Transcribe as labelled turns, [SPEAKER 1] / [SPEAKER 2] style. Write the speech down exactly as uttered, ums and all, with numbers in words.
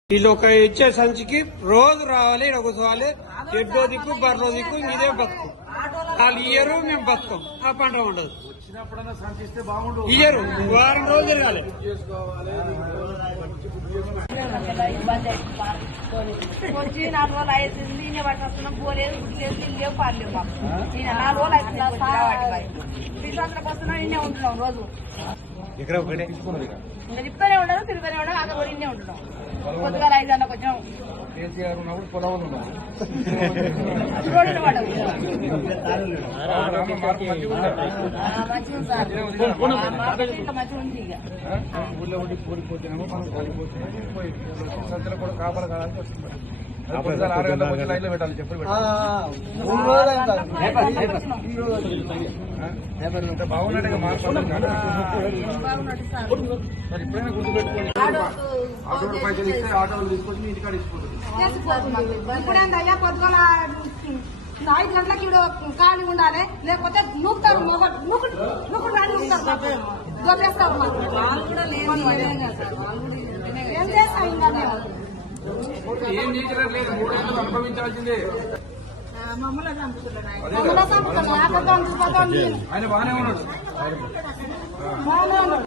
[SPEAKER 1] వీళ్ళు ఒక ఇచ్చే సంచికి రోజు రావాలి ఇక్కడ కూర్చోవాలి. ఎడ్డో దిక్కు బర్రో దిక్కు ఇదే బతుకు. వాళ్ళు ఇయ్యరు, మేము బతుకం. ఆ పంట ఉండదు. ఇయ్యరు, వారం రోజులు తిరగాలి.
[SPEAKER 2] వచ్చి నాలుగు రోజులు అవుతుంది. నేనే పట్టుకొస్తున్నాం. పోలేదు, గుడ్లేదు, ఇల్లేవు, పాడలేవు. మాకు నేను నాలుగు రోజులు అవుతున్నాం. శ్రీశాస్త్రం వస్తున్నాం. నిన్నే ఉంటున్నాం రోజు. ఇంకా తిప్పనే ఉండదు, తిరుగుతూనే ఉండదు. అక్కడ కూడా నిన్నే ఉంటున్నాం. పొద్దుగాల ఐదు గంటలకు వచ్చాం. రోడ్డు పడవు. మంచిగా సార్, ఇంకా మంచిగా ఉంది. ఇక
[SPEAKER 3] ఊళ్ళో ఉండి పోలిపోతున్నామో మనం పోలిపోతున్నాము కూడా కాపాడు కాడానికి వస్తుంది. ఆరు గంటలకు వచ్చి లైన్లో పెట్టాలి. చెప్పులు బాగున్నట్టుగా మాట్లాడుతున్నాం. ఇప్పుడైనా గుర్తుపెట్టుకోండి. ఆటో పైసలు ఇస్తే ఆటోలు తీసుకొచ్చి మీ ఇంటికాడ ఇచ్చిపోతుంది.
[SPEAKER 2] ఇప్పుడేందయ్యా పొద్దుగల ఐదు గంటలకి ఇప్పుడు ఖాళీ ఉండాలి. లేకపోతే నూకుతారు. నూకుడు నూకుడు రాని నూకుతారు. దొబ్బేస్తారు. ఏం చేస్తాం ఇంకా మేము?
[SPEAKER 3] ఏం చేయలేదు. మూడేళ్ళు అనుభవించాల్సిందే.
[SPEAKER 2] మమ్మల్ని చంపుతున్నారు. ఆయన
[SPEAKER 3] బాగానే ఉన్నాడు.
[SPEAKER 2] బాగానే ఉన్నాడు.